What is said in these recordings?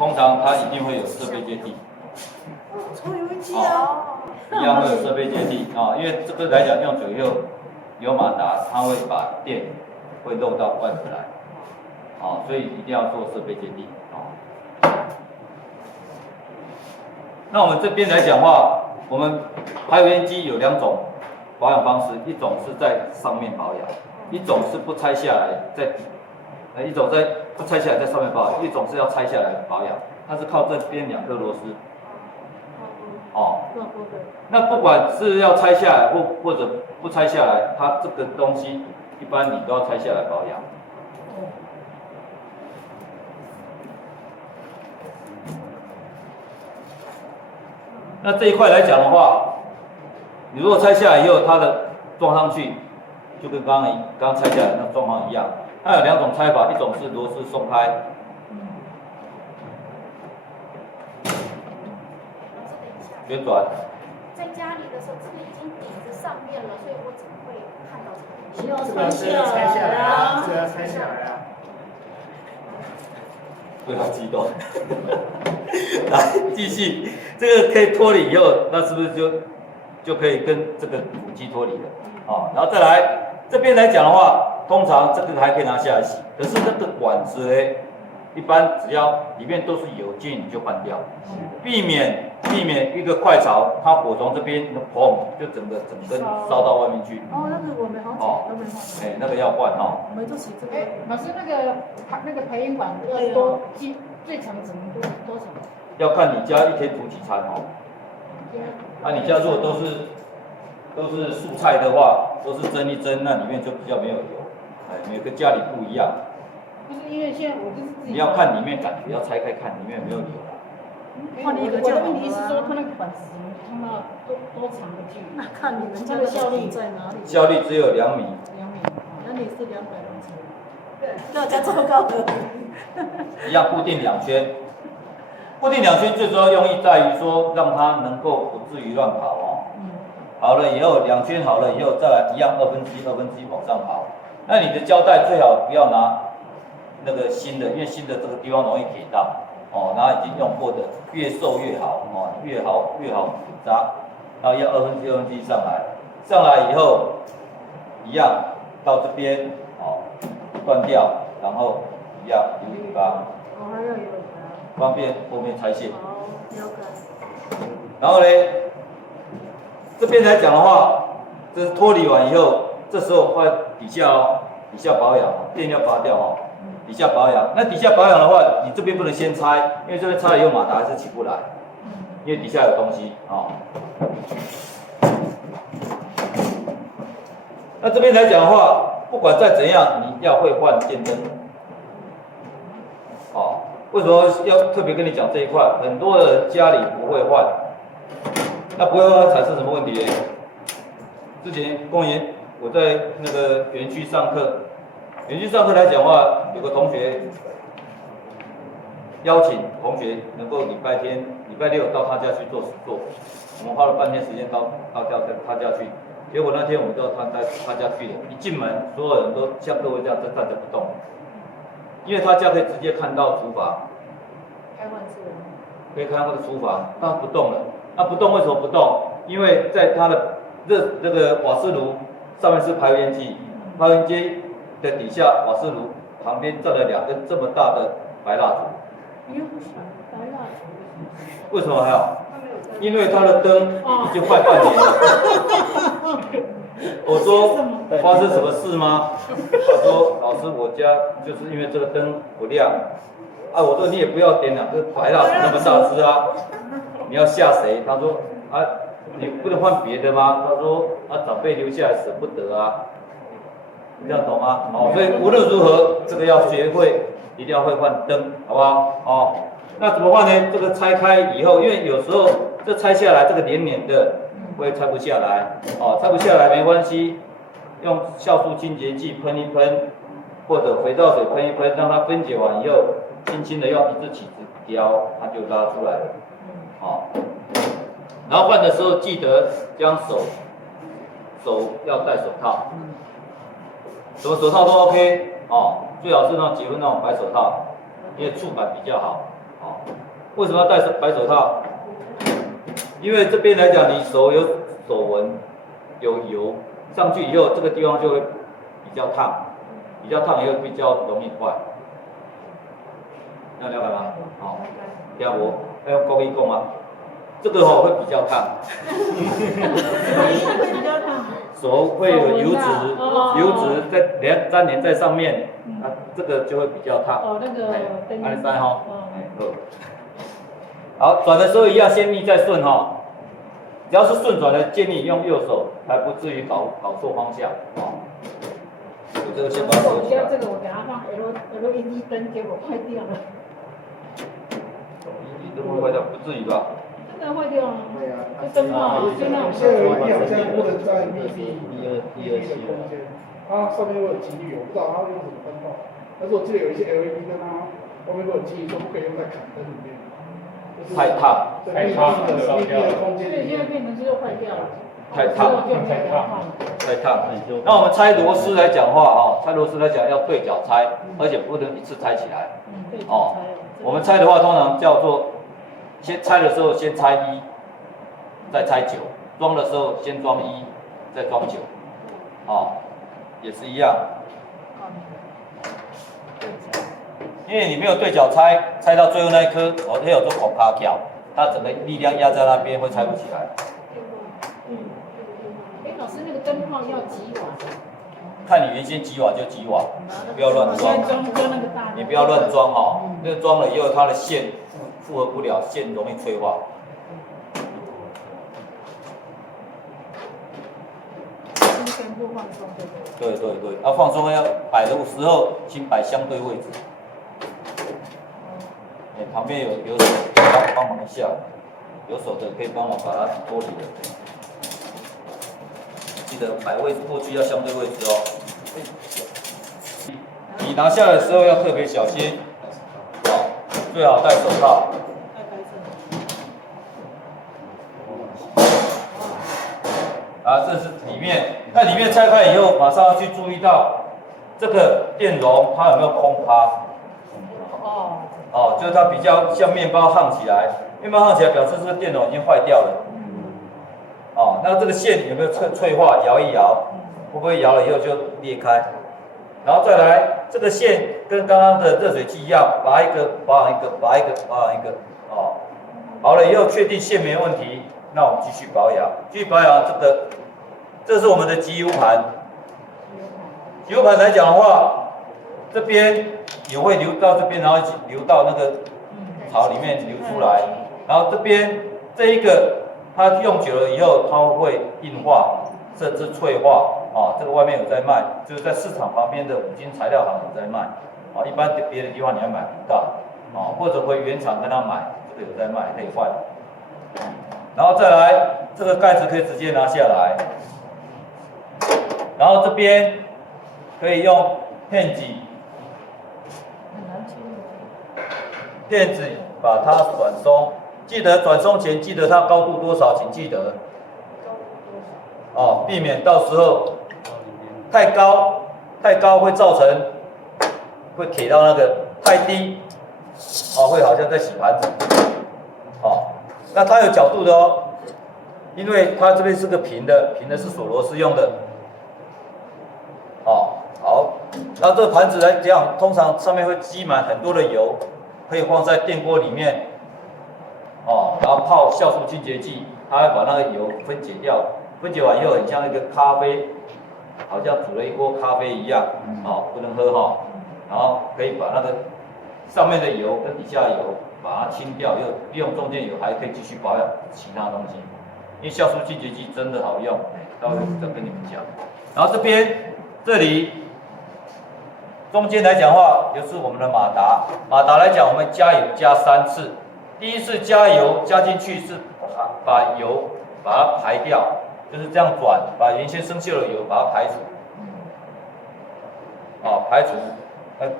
通常它一定会有设备接地。抽油烟机啊。一样会有设备接地啊，因为这个来讲用久以后，有马达它会把电会漏到外头来，啊，所以一定要做设备接地啊。那我们这边来讲的话，我们排油烟机有2种保养方式，一种是在上面保养，一种是不拆下来一种不拆下来在上面保养，一种是要拆下来保养，它是靠这边2颗螺丝。哦，那不管是要拆下来或者不拆下来，它这个东西一般你都要拆下来保养。那这一块来讲的话，你如果拆下来以后，它的装上去，就跟刚刚拆下来那状况一样。它有2种拆法，一种是螺丝松开。旋转。在家里的时候，这个已经顶着上面了，所以我怎么会看到这个东西？要拆下来啊！这要拆下来啊！不要激动。来，继续，这个可以脱离以后，那是不是就可以跟这个主机脱离了？哦，然后再来这边来讲的话，通常这个还可以拿下来洗，可是这个管子呢，一般只要里面都是油精，你就换掉，避免一个快炒，它火从这边砰就整根烧到外面去。哦，那个我们好几都没换。哎，那个要换哈。我们都洗这个。老师，那个排烟管要最长只能多少？要看你家一天煮几餐哦。那你家如果都是素菜的话，都是蒸一蒸，那里面就比较没有油。哎，每个家里不一样。不是因为现在我就是自己。你要看里面感觉，要拆开看里面有没有油。换一个我的问题是说，它那个管子他们多长的距离？那看你们家的效率在哪里？效率只有2米。2米是200公尺。对，要加这么高的。一样固定2圈。固定2圈最主要用意在于说，让它能够不至于乱跑哦。好了以后，2圈好了以后，再来一样2分之一往上跑。那你的胶带最好不要拿那个新的，因为新的这个地方容易给到。哦，然后已经用过的，越瘦越好哦，越好紧扎，然后要2分之一上来以后，一样到这边哦，断掉，然后一样有尾巴，哦，还要有尾巴，方便后面拆线。好，了解。然后呢，这边来讲的话，这是脱离完以后，这时候换底下保养，电要拔掉哦。底下保养，那底下保养的话，你这边不能先拆，因为这边拆了以后马达还是起不来，因为底下有东西啊。那这边来讲的话，不管再怎样，你要会换电灯。哦，为什么要特别跟你讲这一块？很多人家里不会换，那不会换产生什么问题呢？之前我在那个园区上课。园区上课来讲的话，有个同学邀请同学能够礼拜六到他家去做实作，我们花了半天时间到他家去，结果那天我们到他家去了，一进门所有人都像各位这样站着不动，因为他家可以直接看到厨房，可以看到他的厨房，他不动了，他不动为什么不动？因为在他的那个瓦斯炉上面是排油烟机，排油烟机的底下瓦斯炉旁边站了2根这么大的白蜡烛。你又不喜欢白蜡烛？为什么还好？因为它的灯已经坏半年了。我说发生什么事吗？他说老师，我家就是因为这个灯不亮。啊，我说你也不要点2个白蜡烛那么大只啊，你要吓谁？他说啊，你不能换别的吗？他说啊，长辈留下来舍不得啊。这样懂吗？哦，所以无论如何，这个要学会，一定要会换灯，好不好？哦，那怎么换呢？这个拆开以后，因为有时候这拆下来，这个黏黏的，会拆不下来。哦，拆不下来没关系，用酵素清洁剂喷一喷，或者肥皂水喷一喷，让它分解完以后，轻轻的用1支起子雕，它就拉出来了。哦，然后换的时候记得将手要戴手套。什么手套都 OK 哦，最好是那种结婚那种白手套，因为触感比较好。好，为什么要戴白手套？因为这边来讲，你手有手纹，有油上去以后，这个地方就会比较烫，比较烫也会比较容易坏。要了解吗？好，听无？要用国语讲吗？这个会比较烫。比较烫。手会有油脂，油脂在粘连在上面，这个就会比较烫。哦，那个灯。按3哈。好，转的时候一样，先逆再顺哈。只要是顺转的，建议用右手，还不至于搞错方向。哦。我这个先把它收起来。这个我等下放 LED 灯，结果坏掉了。LED 灯会坏掉，不至于吧？真的坏掉了。对啊，就灯泡，就那种。有些 LED 好像不能在密闭的空间，它上面会有几率，我不知道它用什么灯泡。但是我记得有一些 LED 灯啊，后面会有记忆说不可以用在砍灯里面。太烫，密闭的空间对，里面。现在变成是又坏掉了。太烫，太烫。那我们拆螺丝来讲话啊，拆螺丝来讲要对角拆，而且不能一次拆起来。哦，我们拆的话通常叫做，先拆的时候先拆1，再拆9，装的时候先装1，再装9，哦，也是一样。因为你没有对角拆，拆到最后那一颗，会有做孔卡角，它整个力量压在那边会拆不起来。老师，那个灯泡要几瓦？看你原先几瓦就几瓦，不要乱装。你不要乱装哈，那个装了以后它的线负荷不了，线容易催化。全部放松，对。要放松要摆的时候，请摆相对位置。旁边有手帮忙一下，有手的可以帮忙把它脱离了。记得摆位置过去要相对位置哦。你拿下来的时候要特别小心，最好戴手套。这是里面，那里面拆开以后，马上要去注意到这个电容它有没有空趴。就是它比较像面包焊起来，面包焊起来表示这个电容已经坏掉了。那这个线有没有脆化？摇一摇，会不会摇了以后就裂开？然后再来，这个线跟刚刚的热水器一样，拔一个保养一个，拔一个保养一个。好了以后确定线没问题，那我们继续保养。继续保养这是我们的集油盘。集油盘来讲的话，这边也会流到这边，然后流到那个槽里面流出来。然后这边这一个。它用久了以后，它会硬化，甚至脆化。这个外面有在卖，就是在市场旁边的五金材料行有在卖。一般别的地方你还买不到。或者回原厂跟他买，这个有在卖，可以换。然后再来，这个盖子可以直接拿下来。然后这边可以用片子把它转松。记得转松前，记得它高度多少，请记得。避免到时候太高会造成会铁到那个太低，会好像在洗盘子。那它有角度的哦，因为它这边是个平的是锁螺丝用的。好，那这个盘子来讲，通常上面会积满很多的油，可以放在电锅里面。然后泡酵素清洁剂，它会把那个油分解掉，分解完以后很像一个咖啡，好像煮了一锅咖啡一样，不能喝哈。然后可以把那个上面的油跟底下的油把它清掉，又利用中间油还可以继续保养其他东西。因为酵素清洁剂真的好用，待会再跟你们讲。然后这里中间来讲的话，就是我们的马达。马达来讲，我们加油加3次。第一次加油加进去是把油把它排掉，就是这样转，把原先生锈的油把它排除。排除。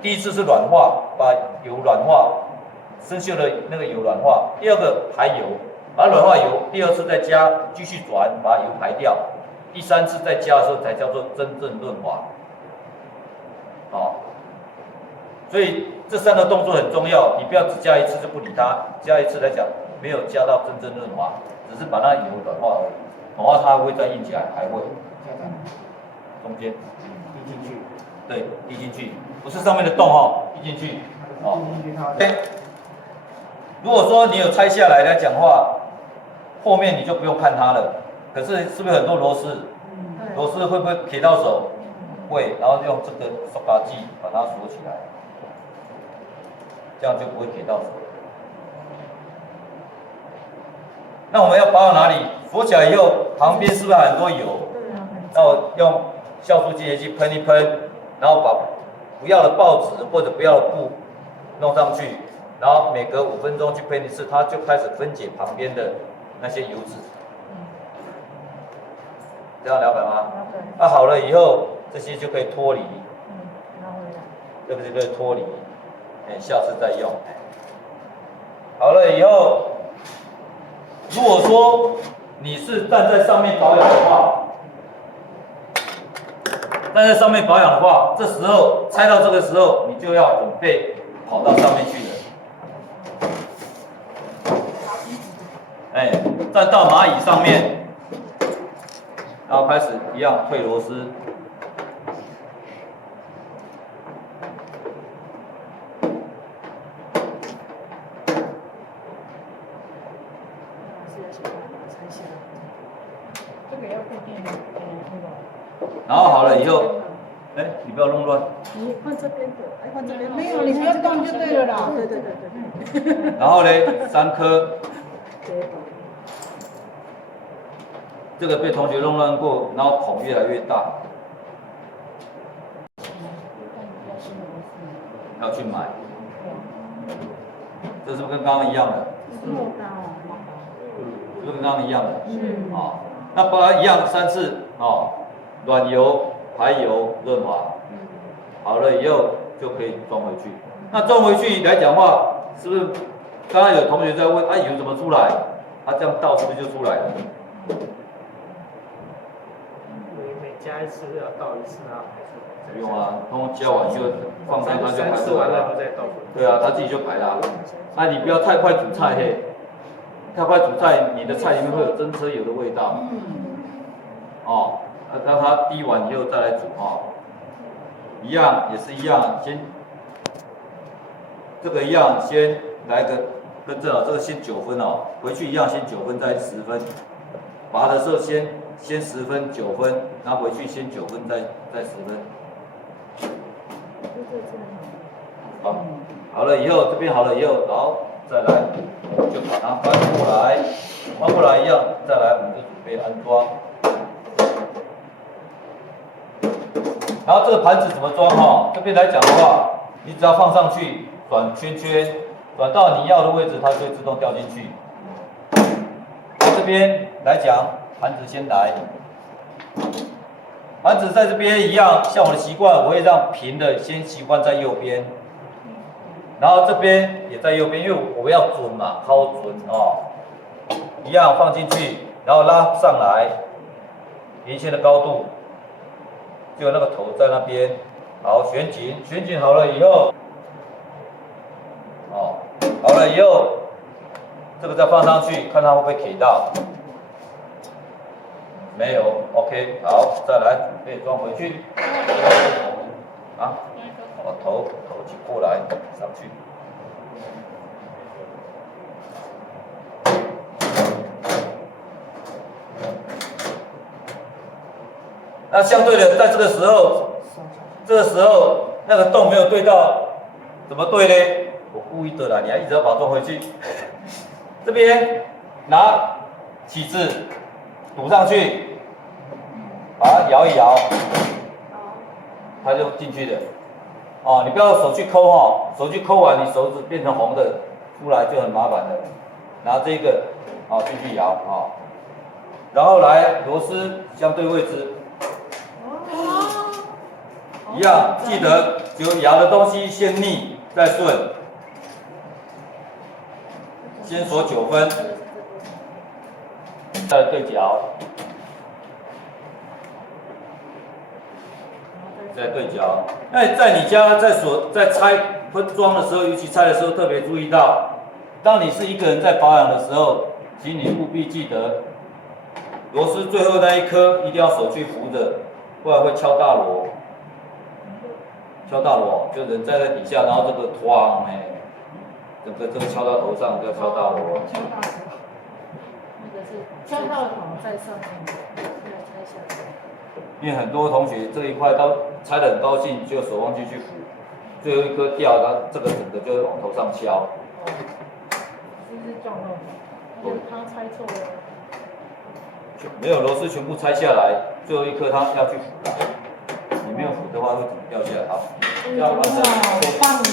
第一次是软化，把油软化，生锈的那个油软化。第二个排油，把软化油第二次再加，继续转，把油排掉。第3次再加的时候才叫做真正润滑。所以这3个动作很重要，你不要只加一次就不理它，加一次来讲没有加到真正润滑，只是把它油软化而已，软化它会再硬起来，还会中间滴进去，对，滴进去，不是上面的洞哦，滴进去哦。对，如果说你有拆下来讲话，后面你就不用看它了。可是是不是很多螺丝？螺丝会不会铁到手？会，然后用这个塑胶剂把它锁起来，这样就不会铁到手。那我们要保养哪里？锁起来以后，旁边是不是很多油？那我用酵素清洁剂喷一喷，然后把不要的报纸或者不要的布弄上去，然后每隔5分钟去喷一次，它就开始分解旁边的那些油脂。这样了解吗？那好了以后，这些就可以脱离，对不对？可以脱离，下次再用。好了以后，如果说你是站在上面保养的话，这时候拆到这个时候，你就要准备跑到上面去了。站到蚂蚁上面。然后开始一样退螺丝，这个要固定的，然后好了以后，你不要弄乱。你换这边的，换这边。没有，你不要动就对了啦。对。然后呢，3颗。这个被同学弄乱过，然后孔越来越大，要去买。这是不是跟刚刚一样的？是不是跟刚刚一样的？那把它一样3次软油、排油、润滑，好了以后就可以装回去。那装回去来讲话，是不是？刚刚有同学在问，油怎么出来？这样倒是不是就出来了？加一次要倒一次啊？不用啊，通加完就放上它就排出来了。再倒。对啊，它自己就排啦。你不要太快煮菜嘿，太快煮菜，你的菜里面会有真车油的味道。让它滴完以后再来煮一样也是一样，这个一样先来个跟正好这个先9分回去一样先9分再10分，拔的时候先10分9分，然后回去先9分再10分。好了以后这边好了以后，然后再来就把它翻过来一样，再来我们就准备安装。然后这个盘子怎么装这边来讲的话，你只要放上去，转圈圈，转到你要的位置，它就会自动掉进去。这边来讲，盘子先来。盘子在这边一样，像我的习惯，我会让平的先习惯在右边，然后这边也在右边，因为我要准嘛，靠准一样放进去，然后拉上来，连线的高度，就那个头在那边，好旋紧好了以后，好了以后，这个再放上去，看它会不会 K 到。没有 ，OK， 好，再来准备装回去。把头举过来上去。那相对的，在这个时候那个洞没有对到，怎么对呢？我故意的啦，你还一直要把它装回去。这边拿起子堵上去。把它摇一摇，它就进去了。你不要手去抠手去抠完，你手指变成红的出来就很麻烦了。拿这个进去摇然后来螺丝相对位置，一样记得就摇的东西先逆再顺，先锁9分，再对角。再对角，那在你家在拆分装的时候，尤其拆的时候特别注意到，当你是一个人在保养的时候，请你务必记得，螺丝最后那一颗一定要手去扶着，不然会敲大螺。敲大螺，就人站在底下，然后这个哐整个这个敲到头上叫敲大螺。敲大头，那个是敲到头在上面，对，拆下来。因为很多同学这一块都拆得很高兴，就手忘记去扶，最后一颗掉，它这个整个就会往头上敲。是不是撞到头？他拆错了。没有螺丝全部拆下来，最后一颗它要去扶的，你没有扶的话会怎么掉下来？好，要完成。帮你